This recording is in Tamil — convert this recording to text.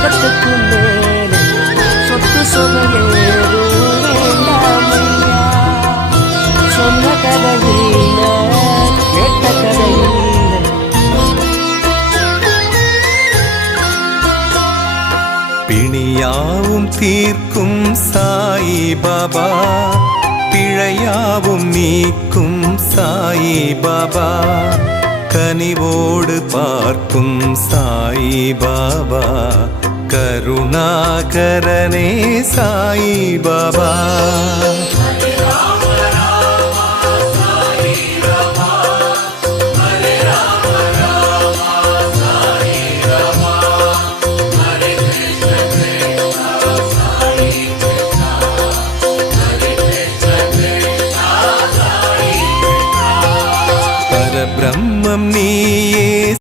சொர்க்கத்துக்கும் மேலே சொத்து சுகையேறும் வேண்டாமையா. சொன்ன கதையில கேட்ட கதையில பிணியாவும் தீர்க்கும் சாயி பாபா, பிழையாவும் நீக்கும் சாயி பாபா, கனிவோடு பார்க்கும் சாயி பாபா, கருணாகரனே சாயி பாபா.